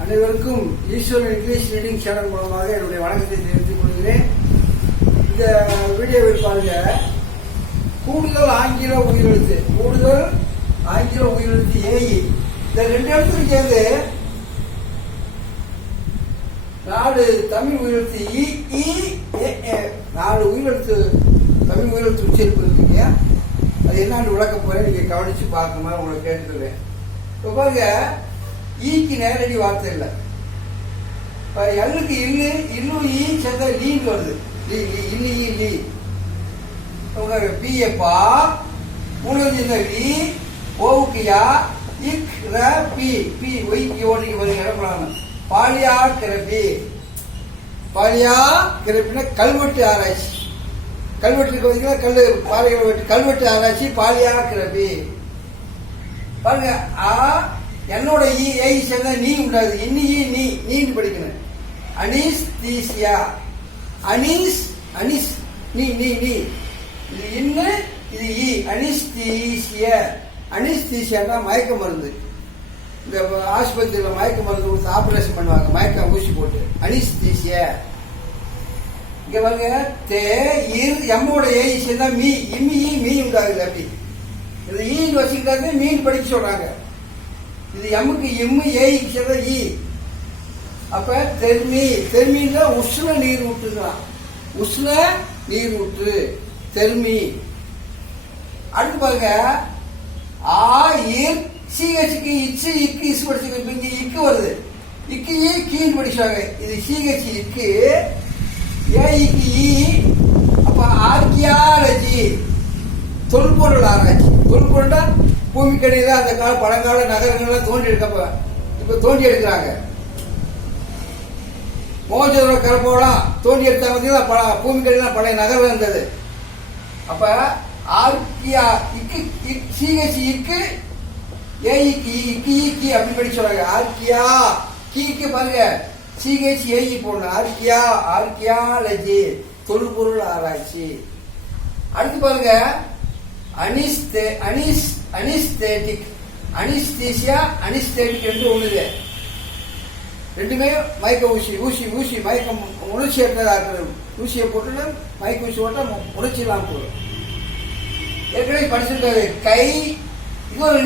அனைவருக்கும் ஈஸ்வரன் English reading channel மூலமாக என்னுடைய வணக்கத்தை தெரிவித்துக் கொள்கிறேன். இந்த வீடியோவில் பாருங்க, கூடுதல் ஆங்கில உயிரெழுத்து ஏஇ இந்த ரெண்டு இடத்துக்கு சேர்ந்து 4 தமிழ் உயிரெழுத்து இ 4 உயிரெழுத்து தமிழ் உயிரெழுத்து உச்சரிப்பு இருக்கீங்க. அது என்னன்னு விளக்க போறேன், நீங்க கவனிச்சு பார்க்கணும். உங்களுக்கு கேட்டுக்கிறேன். இப்ப பாருங்க, ஈக்கு நேரடி வார்த்தை இல்லை. இப்ப எல்லுக்கு இல்லு ஈ சேர்ந்த லீன்னு வருது. லீ பிஎப்பா 3 லீ ஓவுக்கு யா இக் ர பி பி ஒய்க்கு ஓடிக்கு வருங்க இடப்படாம பாலியா கிரபி. பாலியா கிரபின்னா கல்வெட்டு ஆராய்ச்சி. கல்வெட்டுக்கு பார்த்தீங்கன்னா பாறைகளை வெட்டி கல்வெட்டு ஆராய்ச்சி பாலியா கிரபி. பாருங்க, என்னோட ஏ சேர்ந்தா நீ உண்டாது. நீன்னு படிக்கணும். அனீஸ் தீசியா அனீஸ் நீ இது இன்னு இது ஈ அனிஸ்தீசியா மயக்க மருந்து. இந்த ஆஸ்பத்திரியில் மயக்க மருந்து கொடுத்து ஆபரேஷன் பண்ணுவாங்க, மயக்க ஊசி போட்டு. அனிஸ்தீசியா. இங்க பாருங்க, தே இர் எம்மோட ஏ சேர்ந்தா மீ உண்டாகுது. அப்படி இது ஈன்னு வச்சுக்கிட்டாங்க, மீன் படிக்க சொல்றாங்க. இது எம்முக்கு எம்மு ஏய்க்கு சேர்ந்த ஈ. அப்ப தெர்மின்னா உஷ்ண நீர் ஊற்றுதான். உஷ்ண நீர் ஊற்று தெர்மி. அடுத்து பாருங்க, ஆ இர் சிஹெச்சுக்கு இச்சு இக்கு இசு படிச்சுக்க. இங்க இக்கு வருது. இக்கு ஈ கீழ் படிச்சாங்க. இது சிஹெச் இக்கு ஏஇக்கு ஈ. அப்ப ஆர்கியாலஜி தொல்பொருள் ஆராய்ச்சி. தொல்பொருள்னா பூமிக்கடியில அந்த கால பழங்கால நகரங்கள்லாம் தோண்டி எடுக்க இப்ப தோண்டி எடுக்கிறாங்க. மோஜோட கலப்போலாம் தோண்டி எடுத்தாங்க. பூமிக்கடியில பழைய நகரம் இருந்தது. அப்ப ஆர்கியா இக்கு சிஹெச் இக்கு ஏஇக்கு இக்கு ஈக்கி அப்படி படி சொல்றாங்க. ஆர்கியா கீக்கு பாருங்க, சிஹெச் ஏஇ போடணும். ஆர்கியாலஜி தொல்பொருள் ஆராய்ச்சி. அடுத்து பாருங்க, அனிஸ்தேட்டிக் அனிஸ்தீசியா அனிஸ்தேட்டிக் என்று ஒண்ணுது. ரெண்டுமே மயக்க ஊசி மயக்கம் உணர்ச்சி ஏற்றதா இருக்கிறது. ஊசியை போட்டு மயக்க ஊசி போட்டா உணர்ச்சி இல்லாம போடும். ஏற்கனவே படிச்சிருக்காரு. இது ஒரு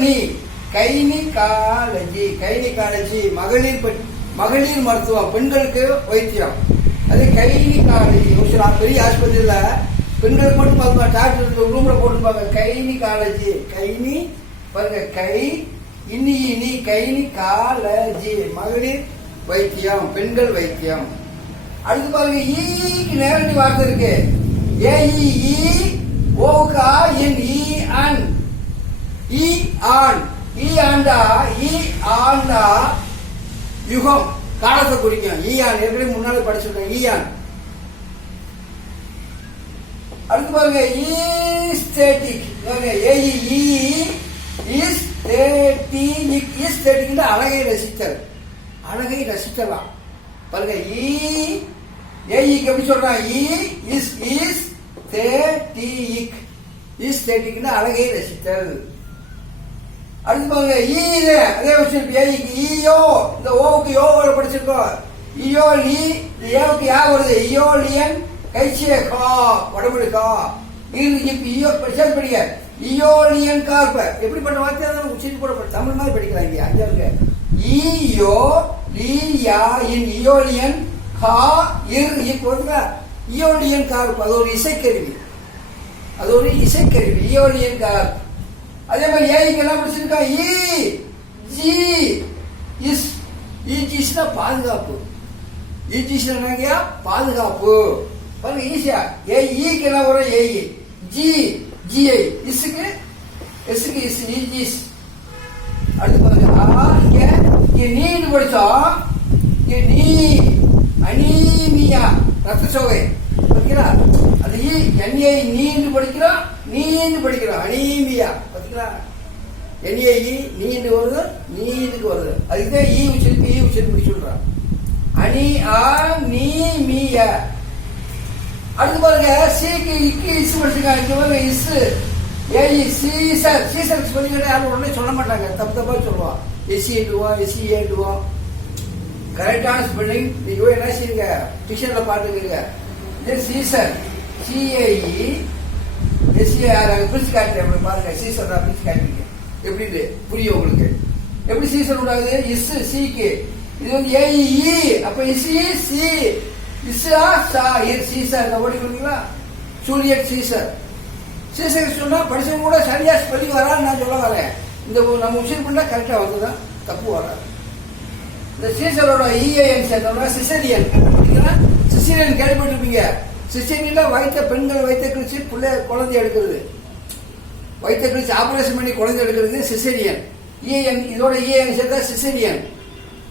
கைனிகாலஜி மகளிர் மருத்துவம், பெண்களுக்கு வைத்தியம். அது கைனிகாலஜி. பெரிய ஆஸ்பத்திரியில பெண்களுக்கு மட்டும் பார்ப்பா, டாக்டர் ரூம்ல போட்டுப்பாங்க. கைனிகாலஜி பாருங்க, கைனிகாலஜி மகளிர் வைத்தியம், பெண்கள் வைத்தியம். அடுத்து பாருங்க, ஈக்கு நேரடி வார்த்தை இருக்கு. ஏஇ ஓகா என் ஆண்டா யுகம் காலத்தை குறிக்கும். ஈயான் ஏற்கனவே முன்னாடி படிச்சிருக்கேன். ஈயான். அடுத்து பாருங்க, ஈஸ்தேட்டிக். ஈஸ்தேட்டிக் அழகை ரசித்தலாம். பாருங்க, ஏஇக்கு எப்படி சொல்றான்? ஈஸ்தேட்டிக் அழகை ரசித்தல். அடுத்து பாருங்க, அதே வச்சிருப்போம். ஏஇக்கு ஈயோ, இந்த ஓவுக்கு யோவோட படிச்சிருக்கோம். ஈயோ லீ, இந்த ஏவுக்கு யா வருது. ஈயோ லியன் கைச்சியே கா உடம்புக்கா. ஈயோ படிக்க ஈயோலியன் கார்ப எப்படிப்பட்ட வார்த்தை உச்சரிப்பு கூட தமிழ் மாதிரி படிக்கலாம். இங்க அஞ்சாவது ஈயோ லீயா இன் ஈயோலியன் கா இர் ஈயோலியன் கார்ப். அது ஒரு இசைக்கருவி. ஈயோலியன் கார்ப். அதே மாதிரி ஏய்க்கு எல்லாம் படிச்சிருக்கா. பாதுகாப்பு. பாதுகாப்பு. பாருங்க, ஈஸியா. ஈக்கு என்ன வரும்? ஏஇ ஜிஐ இஸ்க்கு இஸ். அடுத்து பாருங்க, நீண்டு படிச்சோம். அனீமியா ரத்த சோகை. பாத்தீங்களா? அது என்ஏ நீண்டு படிக்கிறோம். அனீமியா. பாத்தீங்களா? என்ஏ நீண்டு வருது, நீண்டுக்கு வருது. அதுதான் ஈ உச்சரிப்பு சொல்றான். அனீமியா. அடுத்து பாருங்க, சிக்கு இக்கு இசு படிச்சிருக்காங்க. இசு ஏஇ சீசர் சொல்லிக்கிட்டே யாரும் உடனே சொல்ல மாட்டாங்க. தப்பா சொல்லுவான். எஸ்சி ஏண்டுவோம். கரெக்டான ஸ்பெல்லிங் நீங்க என்ன செய்யுங்க, டிக்ஷனரியில பாத்துக்கங்க. இது சீசர், சிஏஇ SAR பிரிச்சு காட்டுறேன் பாருங்க. சீசர் தான் பிரிச்சு காட்டுறீங்க எப்படி புரியும் உங்களுக்கு. எப்படி சீசர் உண்டாகுது? இஸ் சிக்கு, இது வந்து ஏஇ, அப்ப இஸ் சி, இஸ்ஆ சா, சீசர் ஓடி கொடுங்களா. Juliet Caesar. சீசர் சொன்னா படிச்சவங்க கூட சரியா ஸ்பெல்லிங் வரான்னு நான் சொல்ல வரேன். இந்த நம்ம உச்சரிப்பு பண்ணா கரெக்டா வந்துதான், தப்பு வராது. இந்த சீசரோட இஏஎன் சேர்த்தோம்னா சிசரியன். சிசரியன் கேள்விப்பட்டிருப்பீங்க. சிசரியன்ல வயிற்ற பெண்கள் வயிற்ற கிழிச்சு குழந்தை எடுக்கிறது, வயிற்ற கிழிச்சு ஆபரேஷன் பண்ணி குழந்தை எடுக்கிறது சிசரியன். இஏஎன் இதோட இஏஎன் சேர்த்தா சிசரியன்.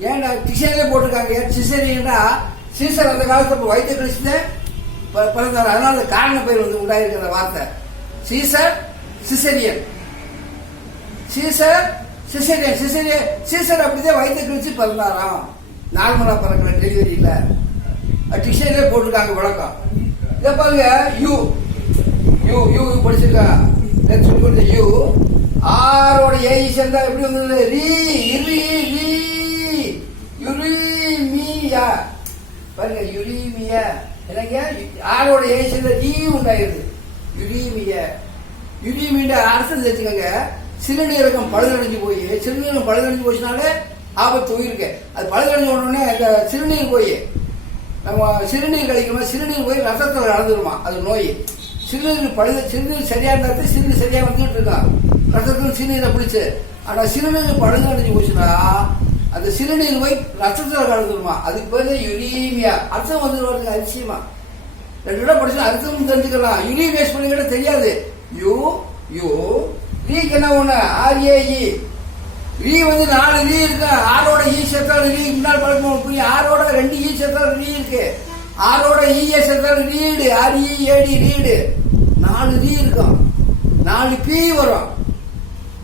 ஏன்னா டிக்ஷனரியில போட்டிருக்காங்க சிசரியன்னா சீசர் அந்த காலத்துல வயிற்ற கிழிச்சு பிறந்தார். அதனால அந்த காரண பெயர் வந்து உண்டாயிருக்கிற வார்த்தை Caesar caesarean. Caesar caesarean, caesarean Caesar அப்படிதான் வயிற்ற கிழிச்சு பிறந்தாராம். நார்மலா பிறக்கல, டெலிவரி இல்ல. டிக்ஷனரியில போட்டிருக்காங்க விளக்கம். இத பாருங்க, யூ யூ யூ படிச்சிருக்காங்க. யூ ஆரோட ஏஇ சேர்ந்தா எப்படி வந்தது? ரீ இரி ரீ யுரிமியா. பாருங்க யுரிமியா என்னங்க, ஆரோட ஏஇ சேர்ந்தா ரீ உண்டாயிருது. யுரிமியா. யுரிமியா அர்த்தம் தெரிஞ்சுக்கங்க. சிறுநீரகம் பழுதடைஞ்சு போய், சிறுநீரகம் பழுதடைஞ்சு போச்சுனாலே ஆபத்து உயிருக்கு. அது பழுதடைஞ்ச உடனே அந்த சிறுநீர் போய் நம்ம சிறுநீர் கழிக்கணும், சிறுநீர் போய் ரத்தத்தில் கலந்துருமா, அது நோய். சிறுநீர் சரியா இருந்தா சிறுநீர் சரியா வந்துட்டு இருக்கான் ரத்தத்தில் சிறுநீரை பிடிச்சு. ஆனா சிறுநீர் பழுதடைஞ்சு போச்சுன்னா அந்த சிறுநீர் போய் ரத்தத்தில் கலந்துருமா, அதுக்கு பேரு யுரீமியா. அர்த்தம் வந்து அதிசயமா ரெண்டு இடம் படிச்சு அர்த்தம் தெரிஞ்சுக்கலாம். யுரி பேஸ் பண்ணி கூட தெரியாது. யூ யூ ரீக்கு என்ன ஒண்ணு ஆர்ஏஇ. ரீ வந்து 4 ரீ இருக்கு. ஆரோட ஈ சேர்த்தாலும் ரீ முன்னால் பழக்கம் புரியும். ஆரோட 2 ஈ சேர்த்தாலும் ரீ இருக்கு. ஆரோட ஈஏ சேர்த்தாலும் ரீடு, READ ரீடு. 4 ரீ இருக்கும். 4 பி வரும்,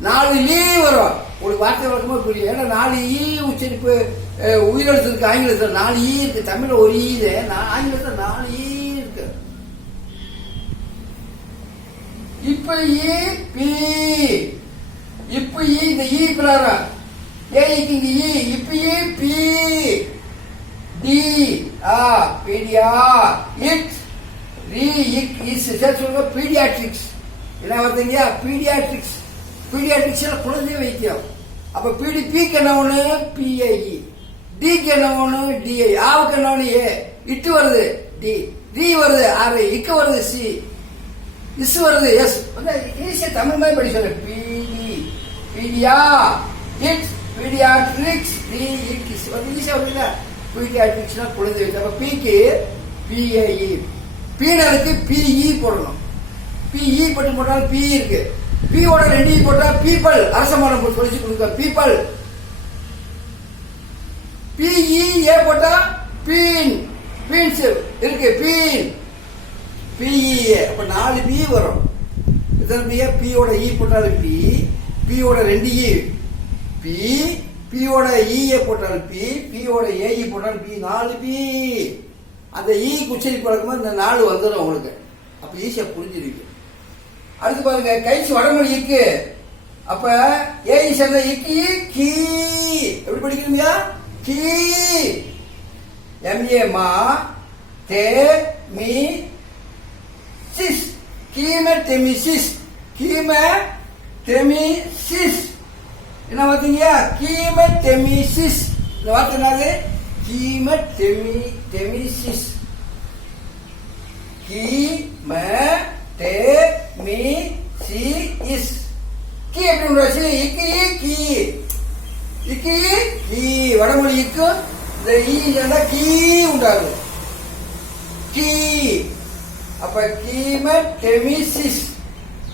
4 லீ வரும். ஒரு வார்த்தை வழக்கமா புரியும். ஏன்னா 4 ஈ உச்சரிப்பு உயிரெழுத்து இருக்கு ஆங்கிலத்தில். 4 ஈ இருக்கு. தமிழ்ல ஒரு ஈ இது, ஆங்கிலத்தில் 4 ஈ இருக்கு. இப்ப ஈ பி, இப்ப இந்த ஈ பிளாரம் ஏக்கு இங்க ஈ, இப்ப ஈ பி டி ஆ பீடியா இட் ரி இக் இஸ் சொல்லுங்க. பீடியாட்ரிக்ஸ் என்ன வருதுங்க? பீடியாட்ரிக்ஸ். பீடியாட்ரிக்ஸ்ல குழந்தை வைத்தியம். அப்ப பிடி பிக்கு என்ன ஒண்ணு? பிஐஇ. டிக்கு என்ன ஒண்ணு? டிஐ. ஆவுக்கு என்ன ஒண்ணு? ஏ. இட்டு வருது டி, ரி வருது ஆர், இக்கு வருது சி, இஸ் வருது எஸ். ஈஸியா தமிழ் மாதிரி படி சொல்ல. பிடி பீடியா இட் பீடியாட்ரிக்ஸ் ரி இக் இஸ் ஈஸியா வருதுல்ல. பீடியாட்ரிக்ஸ்னா குழந்தை வைத்தியம். அப்ப பிக்கு பிஐஇ. பீனலுக்கு பிஇ போடணும். பிஇ பட்டு போட்டாலும் பி இருக்கு. பியோட 2 போட்டா பீப்பிள், அரசமரம் படிச்சு கொடுக்க பீப்பிள். பிஇஏ போட்டா பீன், பீன்ஸ் இருக்கு பீன், பிஇஏ. அப்ப 4 பி வரும். பியோட இ போட்டாலும் பி, பியோட 2 இ பி, பியோட இஏ போட்டாலும் பி, பியோட ஏஇ போட்டாலும் பி. 4 பி. அந்த ஈ உச்சரிப்பு பழக்கமா இந்த 4 வந்துடும் உங்களுக்கு. அப்ப ஈஸியா புரிஞ்சிருக்கு. அடுத்து பாருங்க, கைச்சு வடமொழி இக்கு. அப்ப ஏஇ சேர்ந்த இக்கி கீ. எப்படி படிக்கிறீங்க? கீ. எம்ஏ மா தே மீ சிஸ். கீமெடெமிசிஸ். கீமெடெமிசிஸ் என்ன பார்த்தீங்க? கீமெடெமிசிஸ். இந்த வார்த்தை என்னது? கீமெடெமிசிஸ். கீமெடெமிசிஸ். கீ எப்படி உண்டாச்சு? இக்கி கீ, இக்கி கீ. வடமொழி இக்கு இந்த ஈ கீ உண்டாகுது. கீ. அப்ப கீமெடெமிசிஸ்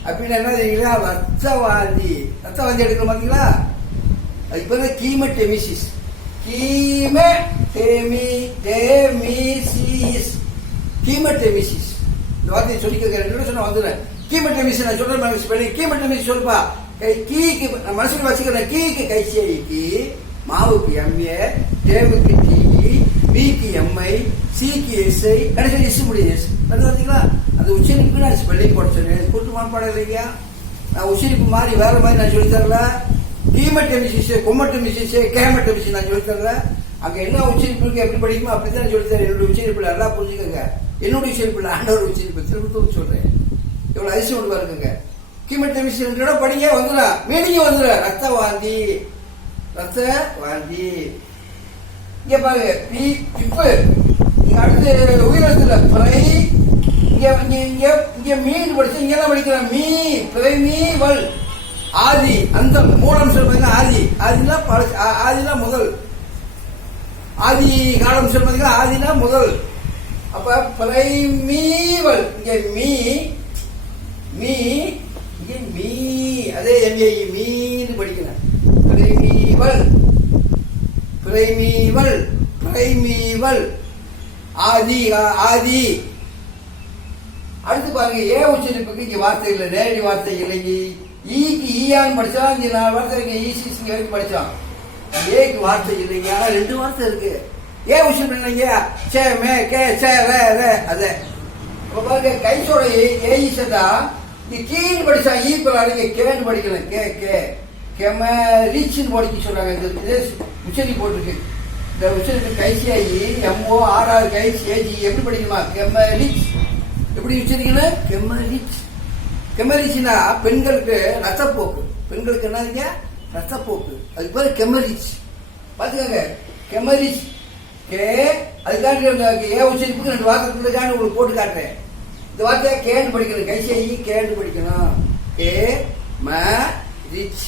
அப்படின்னு என்ன தெரியுங்களா? ரத்தவாந்தி. ரத்தவாந்தி எடுக்கணும் பாத்தீங்களா? அதுக்கு பேரு கீமெடெமிசிஸ். கீமெடெமிசிஸ். கீமெடெமிசிஸ். இந்த வார்த்தையை சொல்லிக்க 2 சொன்ன வந்துடுறேன். கீமெடெமிசிஸ் நான் சொல்றேன். கீமெடெமிசிஸ் சொல்லுப்பா. கீக்கு மனசுக்கு வச்சுக்கிறேன். கீக்கு கைசிக்கு, மாவுக்கு எம்ஏ, தேவுக்கு டிஇ, பிக்கு எம்ஐ, சிக்கு எஸ்ஐ, கடைசி எஸ் முடியுது எஸ். பார்த்தீங்களா? அந்த உச்சரிப்புக்கு நான் ஸ்பெல்லிங் போட சொன்னேன். கூட்டு மாப்பாடம் இல்லையா? நான் உச்சரிப்பு மாதிரி வேற மாதிரி நான் சொல்லி தரல. கீமெடெமிசிஸ், கொமெடெமிசிஸ், கேமெடெமிசிஸ் நான் சொல்லி தரல. அங்க என்ன உச்சரிப்பு இருக்கு எப்படி படிக்குமோ அப்படித்தான் சொல்லித்தாரு. என்னுடைய உச்சரிப்பு நல்லா புரிஞ்சுக்கோங்க. என்னுடைய உச்சரிப்பு இல்லை, ஆண்டவர் உச்சரிப்பு. திரும்ப சொல்றேன், எவ்வளவு அதிசயம் பாருங்க. கீமட்ட விஷயம் படிங்க வந்துடும், மீனிங்க வந்துடும். ரத்த வாந்தி, ரத்த வாந்தி. இங்க பாருங்க இப்ப அடுத்து உயிரிழத்துல பிறை. இங்க மீன் படிச்சு இங்க எல்லாம் படிக்கிறேன். மீ பிறை மீ வல் ஆதி அந்த மூலம் சொல்றீங்க. ஆதி ஆதினா முதல், ஆதி காலம் சொல்றீங்க. ஆதினா முதல். அப்ப பிறை மீ வல் இங்க மீ மீ இங்க மீ அதே எம்ஏ மீன் படிக்கிறேன். பிறை மீவல் பிறை மீவல் பிறை மீவல் ஆதி ஆதி. அடுத்து பாருங்க ஏ உச்சரிப்புக்கு இங்க வார்த்தை இல்லை, நேரடி வார்த்தை இல்லைங்க. ஈக்கு ஈயான்னு படிச்சா இங்க 4 வார்த்தை இருக்கு. ஈசி வரைக்கும் படிச்சான். ஏக்கு வார்த்தை இல்லைங்க, ஆனா 2 வார்த்தை இருக்கு. ஏ உச்சரிப்பு இல்லைங்க. சே மே கே சே ரே ரே அதே. இப்ப பாருங்க கைசோட ஏஇ சதா நீ கீழ் படிச்சா ஈ பிறாங்க கேன்னு படிக்கலாம். கே கே கெம ரீச்னு படிக்க சொல்றாங்க. இந்த உச்சரி போட்டிருக்கு. இந்த உச்சரிப்பு கைசியாயி எம்ஓ ஆர்ஆர் கைஸ் ஏஜி எப்படி படிக்கணுமா? கெமரிச் எப்படி உச்சரிக்கணும்? கெமரிச். கெமரிச்னா பெண்களுக்கு ரத்தப்போக்கு. பெண்களுக்கு என்ன ரத்தப்போக்கு, அதுக்கு பேரு கெமரிச். பாத்துக்கோங்க கெமரிச் கே. அதுக்காண்டி ஏ உச்சரிப்புக்கு 2 வார்த்தை உங்களுக்கு போட்டு காட்டுறேன். இந்த வார்த்தையை கேன்னு படிக்கணும். கைசியாயி கேன்னு படிக்கணும். கே ம ரிச்.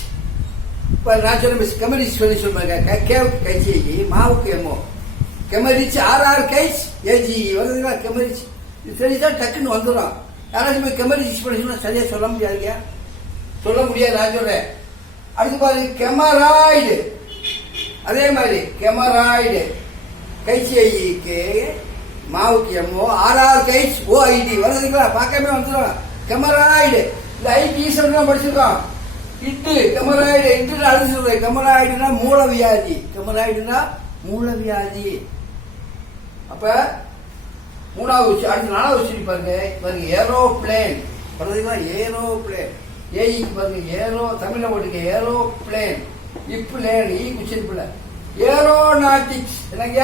இப்ப நான் சொல்ல கெமரிச் சொல்லி சொல்லுங்க. கேவுக்கு கைசியாயி மாவுக்கு எம்மோ கெமரிச் ஆர்ஆர் கைஸ் ஏஜி வருதுங்களா? கெமரிச் இது தெரிஞ்சா டக்குன்னு வந்துடும். யாராச்சும் கெமரிச் பண்ணி சரியா சொல்ல முடியாதுங்க, சொல்ல முடியாது. நான் சொல்றேன். அடுத்து பாருங்க கெமராய்டு. அதே மாதிரி கெமராய்டு கைசிஐக்கு மாவுக்கு எம்மோ ஆர்ஆர் கைஸ் ஓஐடி வருதுங்களா? பார்க்கவே வந்துடும். கெமராய்டு இந்த ஐடி ஈஸ்வரன் படிச்சிருக்கோம். இட்டு கெமராய்டு இட்டு அடுத்து சொல்றேன். கெமராய்டுனா மூலவியாதி. கெமராய்டுனா மூலவியாதி. அப்ப 3வது அடுத்து 4வது உச்சரி பாருங்க. பாருங்க ஏரோப்ளேன் வருதுங்களா? ஏரோப்ளேன் ஏஇக்கு பாருங்க. ஏரோ தமிழ்ல போட்டுக்க ஏரோப்ளேன். இப்ளேன் ஈ உச்சரிப்புல ஏரோநாட்டிக்ஸ். என்னங்க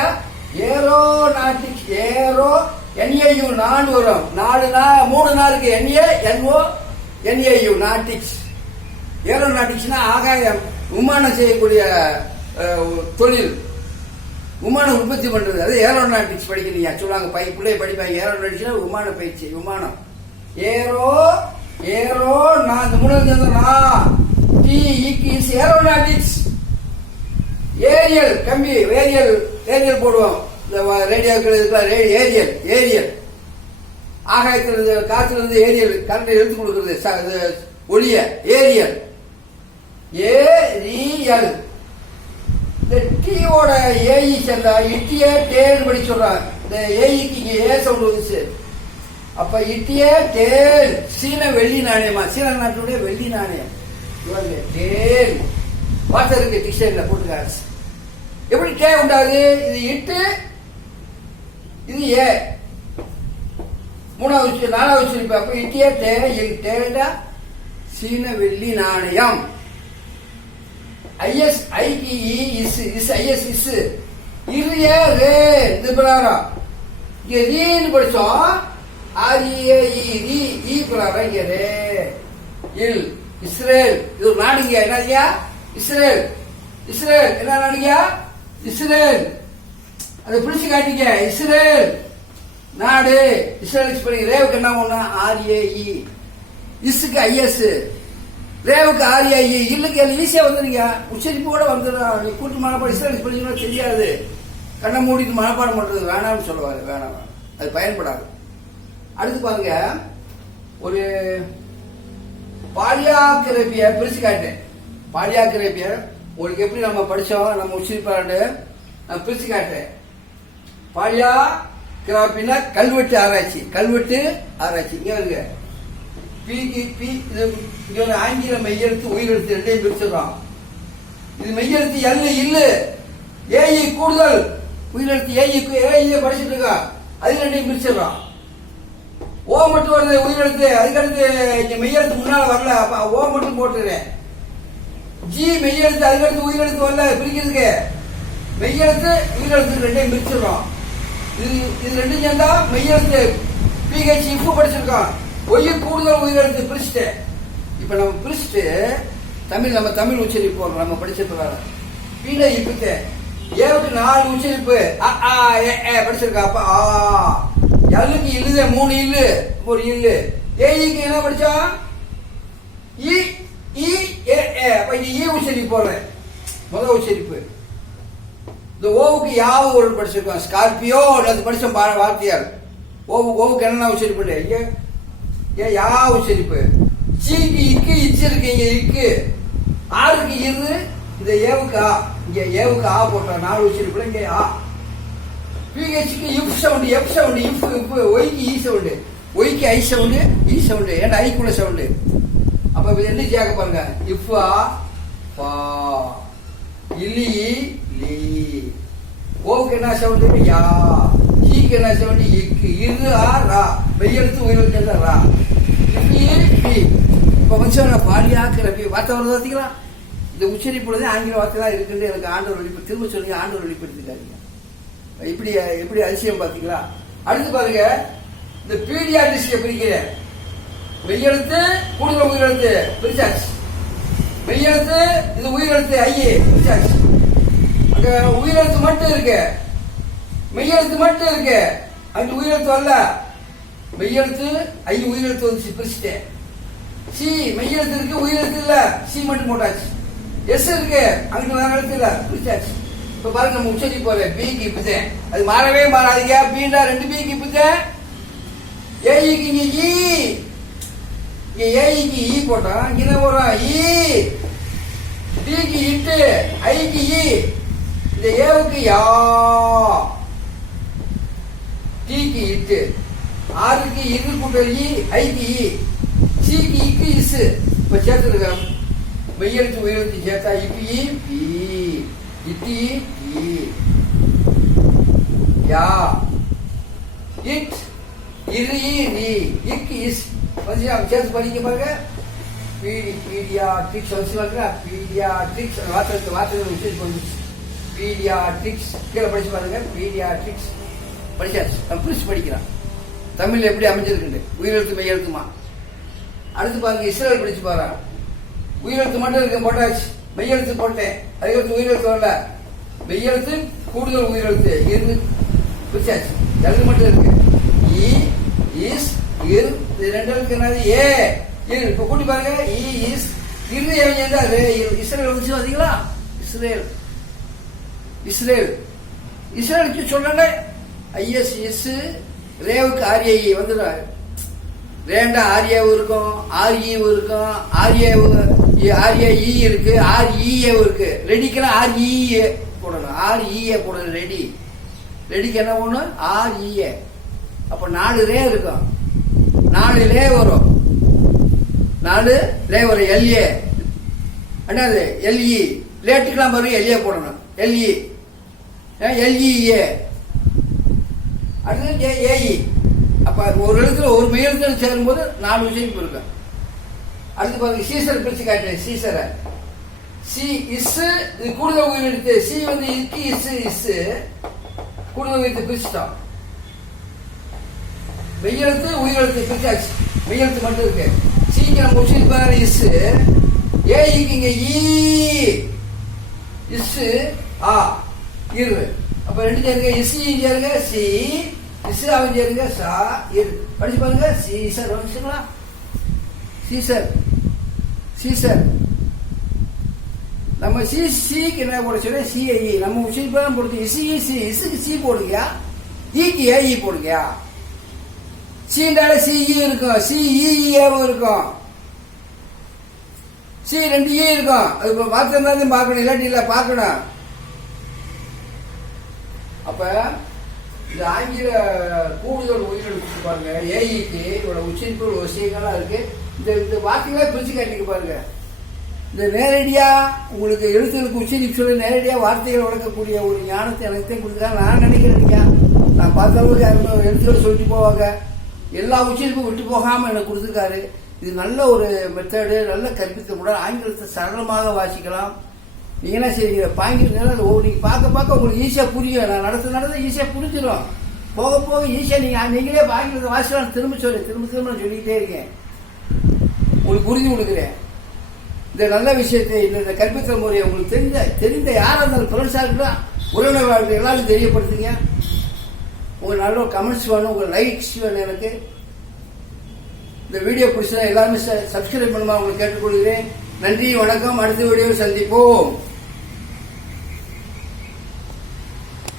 ஏரோநாட்டிக்ஸ்? ஏரோ என்ஏயு 4 வரும். 3 நாளுக்கு என்ஏ என்ஓ என்ஏயு நாட்டிக்ஸ். ஏரோநாட்டிக்ஸ்னா ஆகாயம் விமானம் செய்யக்கூடிய தொழில், விமானம் உற்பத்தி பண்றது. அது ஏரோநாட்டிக்ஸ் படிக்கிறீங்க சொல்லுவாங்க. பிள்ளைய படிப்பாங்க. ஏரோநாட்டிக்ஸ்னா விமான பயிற்சி, விமானம். ஏரோ ஏரோ நான் இந்த 3 டி இஸ் ஏரோநாட்டிக்ஸ். ஏரியல் கம்பி ஏரியல் போடுவோம். இந்த ரேடியோ ஏரியல் ஏரியல் ஆகாயத்துல காத்துல இருந்து ஏரியல் கரண்ட் எடுத்து கொடுக்கறது ஒளிய ஏரியல் ஏரியல். இந்த டீயோட ஏஇ சேர்ந்தா இட்டியே டேல் படி சொல்றாங்க. இந்த ஏஇக்கு இங்க ஏ சவுண்ட் வந்துச்சு. அப்ப இட்டியே டேல். சீன வெள்ளி நாணயமா? சீன நாட்டுடைய வெள்ளி நாணயம். டேல் வார்த்தை இருக்கு டிக்ஷனரியில போட்டுக்காச்சு. எப்படி டே உண்டாது? இது இட்டு, இது ஏ. 3வது 4வது சொல்லிப்பா. அப்ப இட்டியே டேல்டா சீன வெள்ளி நாணயம். ஐஎஸ் ஐஇ இஸ் ஐஎஸ் இஸ் இரிய ரே. இந்த பிரகாரம் இங்க ரீன்னு படிச்சோம். ஆர்ஏ ரி ஈ பிரகாரம் இங்க ரே இல். இஸ்ரேல் இது ஒரு நாடுங்க. என்னதுயா? இஸ்ரேல். இஸ்ரேல் என்ன நாடுங்க? இஸ்ரேல். அதை பிடிச்சு காட்டிங்க. இஸ்ரேல் நாடு. இஸ்ரேல் படிக்க. ரேவுக்கு என்ன ஒண்ணு? ஆர்ஏஇ. இஸ்க்கு ஐஎஸ், ரேவுக்கு ஆர்ஏஇ. இல்லுக்கு ஈஸியா வந்துருங்க. உச்சரிப்பு கூட வந்துடும். நீ கூட்டு மனப்பாடம் இஸ்ரேல் படிக்கணும் தெரியாது. கண்ணை மூடிட்டு மனப்பாடம் பண்றது வேணாம்னு சொல்லுவாரு. வேணாம், அது பயன்படாது. அடுத்து பாருங்க, ஒரு பாலியாக்கிரபிய பிரிச்சு காட்டேன். பாலியாக்கிரபிய உங்களுக்கு எப்படி நம்ம படிச்சோம், நம்ம உச்சரிப்பாரு நான் பிரிச்சு காட்டேன். பாலியா கிராபினா கல்வெட்டு ஆராய்ச்சி. கல்வெட்டு ஆராய்ச்சி இங்க வருங்க. இங்க ஒரு ஆங்கில மெய்யெழுத்து உயிரெழுத்து 2 பிரிச்சிடறோம். இது மெய்யெழுத்து எல் இல்லு. ஏஇ கூடுதல் உயிரெழுத்து ஏஇ படிச்சுட்டு இருக்கா. அது 2 பிரிச்சிடறோம். ஓ மட்டும் வருது உயிரெழுத்து. அதுக்கடுத்து இங்க மெய்யெழுத்து முன்னால வரல. அப்ப ஓ மட்டும் போட்டுறேன். ஜி மெய்யெழுத்து. அதுக்கடுத்து உயிரெழுத்து வரல பிரிக்கிறதுக்கு. மெய்யெழுத்து உயிரெழுத்து ரெண்டையும் பிரிச்சிடறோம். இது ரெண்டும் சேர்ந்தா மெய்யெழுத்து பிஹெச் இஃப் படிச்சிருக்கோம். ஒய் கூடுதல் உயிரெழுத்து பிரிச்சுட்டேன். இப்ப நம்ம பிரிச்சுட்டு நம்ம தமிழ் உச்சரிப்பு போடுறோம். நம்ம படிச்சது வேற பீட இப்புத்து ஏவுக்கு 4 உச்சரிப்பு படிச்சிருக்கா. அப்ப எல்லுக்கு இல்லுதே 3 இல்லு ஒரு இல்லு. ஏக்கு என்ன படிச்சா உச்சரிப்பு போடுறேன். முதல் உச்சரிப்பு. இந்த ஓவுக்கு யாவு ஒரு படிச்சிருக்கோம். ஸ்கார்பியோ அது படிச்சோம் வார்த்தையார். ஓவுக்கு என்ன உச்சரிப்பு? யா உச்சரிப்பு. சீக்கு இக்கு இச்சு இருக்கு. இங்க இக்கு ஆறுக்கு இரு. இந்த ஏவுக்கு ஆ. இங்க ஏவுக்கு ஆ போட்டோம் 4 உச்சரிப்புல. இங்க ஆ. பிஹெச்சுக்கு இஃப் சவுண்ட் எஃப் சவுண்ட் இஃப் இஃப். ஒய்க்கு இ சவுண்ட் ஒய்க்கு ஐ சவுண்ட் இ சவுண்ட். ஏன்னா ஐக்குள்ள சவுண்ட். அப்ப என்ன கேட்க பாருங்க. இஃப் ஆ பா இலி லி. ஓவுக்கு என்ன சவுண்ட்? யா. சீக்கு என்ன சவுண்ட்? இக்கு இரு ஆ ரா. மெய்யெழுத்து உயிரெழுத்து ரா. இப்ப கொஞ்சம் பாலியாக்குற வார்த்தை வருது பார்த்தீங்களா? இந்த உச்சரிப்புலதான் ஆங்கில வார்த்தை தான் இருக்குன்னு எனக்கு ஆண்டவர் வெளிப்படுத்தி திரும்ப சொல்லுங்க. ஆண்டவர் வெளிப்படுத்திக்காதீங்க. இப்படி எப்படி அதிசயம் பாத்தீங்களா? அடுத்து பாருங்க. இந்த பீடியாட்ரிஸ்ட பிரிக்கிறேன். மெய்யெழுத்து கூடுதல் உயிரெழுத்து பிரிச்சாச்சு. மெய்யெழுத்து இது உயிரெழுத்து ஐயே பிரிச்சாச்சு. அங்க உயிரெழுத்து மட்டும் இருக்கு. மெய்யெழுத்து மட்டும் இருக்கு. அங்க உயிரெழுத்து வரல. மெய்யெழுத்து ஐ உயிரெழுத்து வந்துச்சு பிரிச்சுட்டேன். சி மெய்யெழுத்து இருக்கு உயிரெழுத்து இல்ல. சி மட்டும் போட்டாச்சு. எஸ் இருக்கு அங்கிட்டு வேற எழுத்து இல்ல பிரிச்சாச்சு. இப்ப பாருங்க நம்ம உச்சரிப்பு போறேன். பிக்கு இப்பதான் அது மாறவே மாறாதீங்க. பீண்டா 2 பிக்கு இப்பதான். ஏஇக்கு இங்க ஈ. இங்க ஏஇக்கு ஈ போட்டோம். இங்க என்ன போறோம்? ஈ. டிக்கு இட்டு ஐக்கு ஈ. இந்த ஏவுக்கு யா. டிக்கு இட்டு ஆறுக்கு இரு கூட்டல் இ ஐக்கு இ. சீக்கு இக்கு இசு. இப்ப சேர்த்துருக்க மெய்யெழுத்து உயிரெழுத்து சேர்த்தா இப்பி B Itti E yeah it இரு ரி இக் இஸ். கொஞ்சம் சேர்த்து படிக்க பாருங்க. பீடியாட்ரிக்ஸ் வச்சுருவாங்க. பீடியாட்ரிக்ஸ் வார்த்தை உச்சரிப்பு வந்துச்சு. பீடியாட்ரிக்ஸ் கீழே படிச்சு பாருங்க. பீடியாட்ரிக்ஸ் படிச்சாச்சு. நம்ம பிரிச்சு படிக்கிறான். தமிழ் எப்படி அமைஞ்சிருக்கு உயிரெழுத்து மெய்யெழுத்துமா. அடுத்து பாருங்க. இஸ்ரேல் படிச்சு பாரு. உயிரெழுத்து மட்டும் இருக்கு போட்டாச்சு. மெய்யெழுத்து போட்டேன். அதுக்கடுத்து உயிரெழுத்து வரல. மெய்யெழுத்து கூடுதல் உயிரெழுத்து இருந்து பிரிச்சாச்சு. எழுத்து மட்டும் இருக்கு. இ இஸ் இர். இது 2 எழுத்து என்னது? ஏ இரு. இப்ப கூட்டி பாருங்க. இ இஸ் இரு எவஞ்சா இஸ்ரேல் வந்துச்சு பாத்தீங்களா? இஸ்ரேல் இஸ்ரேல் இஸ்ரேலுக்கு சொல்லல. ஐஎஸ் எஸ் ரேவுக்கு ஆர்ஏ வந்துடும். ரேண்டா ஆர்ஏவும் இருக்கும் ஆர்இவும் இருக்கும். ஆர்ஏ இ இருக்கு ஆர்இஏ இருக்கு. ரெடிக்கெல்லாம் ஆர்இஏ போடணும். ஆர்இஏ போடணும். ரெடிக்கு என்ன போடணும்? ஆர்இஏ. அப்ப 4 ரே இருக்கும். 4 லே வரும். 4 லே வரும். எல்ஏ என்னது? எல்இ. லேட்டுக்கெல்லாம் வரும். எல்ஏ போடணும். எல்இ எல்இஏ. அடுத்து ஏஇ. அப்ப ஒரு எழுத்துல ஒரு மெய்யெழுத்து சேரும் போது 4 உச்சரிப்பு இருக்கு. அடுத்து பாருங்க. சீசர் பிரிச்சு காட்டுறேன். சீசரை சி இஸ். இது கூடுதல் உயிரெழுத்து. சி வந்து இக்கு இஸ் இஸ் கூடுதல் உயிரெழுத்து பிரிச்சுட்டோம். மெய்யெழுத்து உயிரெழுத்து பிரிச்சாச்சு. மெய்யெழுத்து மட்டும் இருக்கு. சிக்கு நம்ம உச்சரிப்பு இஸ். ஏஇக்கு இங்க ஈ இஸ் ஆ இரு. அப்ப 2 சேருங்க. இஸ் சேருங்க. சி இஸ் அவன் சேருங்க. சா இரு. படிச்சு பாருங்க. சீசர் வந்துச்சுங்களா? Caesar Caesar. நம்ம சிக்கு என்ன போட சொல்ல? சிஐ. நம்ம உச்சரிப்பு தான் போடுது. இசுக்கு சி போடுங்க. ஈக்கு ஏஇ போடுங்க. சீண்டால சிஇ இருக்கும். சிஇஏவும் இருக்கும். சி 2 ஈ இருக்கும். அது வார்த்தை தான் பார்க்கணும். இல்லாட்டி இல்ல பார்க்கணும். அப்ப இந்த ஆங்கில கூடுதல் உயிரெழுத்து பாருங்க. ஏஇக்கு இவ்வளவு உச்சரிப்பு விஷயங்கள்லாம் இருக்கு. இந்த வார்த்தைகளை பிரிச்சு காட்டிக்க பாருங்க. இந்த நேரடியா உங்களுக்கு எழுத்துகளுக்கு உச்சரிப்பு சொல்லி நேரடியா வார்த்தைகள் வளர்க்கக்கூடிய ஒரு ஞானத்தை எனக்கு கொடுத்துருக்காங்க நான் நினைக்கிறேன். நான் பார்த்தவங்களுக்கு எழுத்துக்கள் சொல்லிட்டு போவாங்க. எல்லா உச்சரிப்பும் விட்டு போகாம எனக்கு கொடுத்துருக்காரு. இது நல்ல ஒரு மெத்தடு. நல்ல கற்பித்த கூட ஆங்கிலத்தை சரளமாக வாசிக்கலாம். நீங்க என்ன செய்வீங்க பாங்கிட்டு நீங்க பார்க்க உங்களுக்கு ஈஸியா புரியும். நான் நடந்து ஈஸியா புரிஞ்சிடும். போக போக ஈஸியா நீங்களே ஆங்கிலத்தை வாசிக்கலாம். திரும்ப சொல்லிக்கிட்டே இருக்கேன். உங்களுக்கு புரிஞ்சு கொடுக்குறேன். இந்த நல்ல விஷயத்தை இந்த கற்பித்தல் முறையை உங்களுக்கு தெரிந்த யாரா இருந்தாலும் ஃப்ரெண்ட்ஸா இருக்கலாம், உறவினர்கள் எல்லாரும் தெரியப்படுத்துங்க. உங்க நல்ல கமெண்ட்ஸ் வேணும், உங்க லைக்ஸ் வேணும். எனக்கு இந்த வீடியோ பிடிச்சா எல்லாருமே சப்ஸ்கிரைப் பண்ணுமா உங்களுக்கு கேட்டுக்கொள்கிறேன். நன்றி, வணக்கம். அடுத்த வீடியோவில் சந்திப்போம்.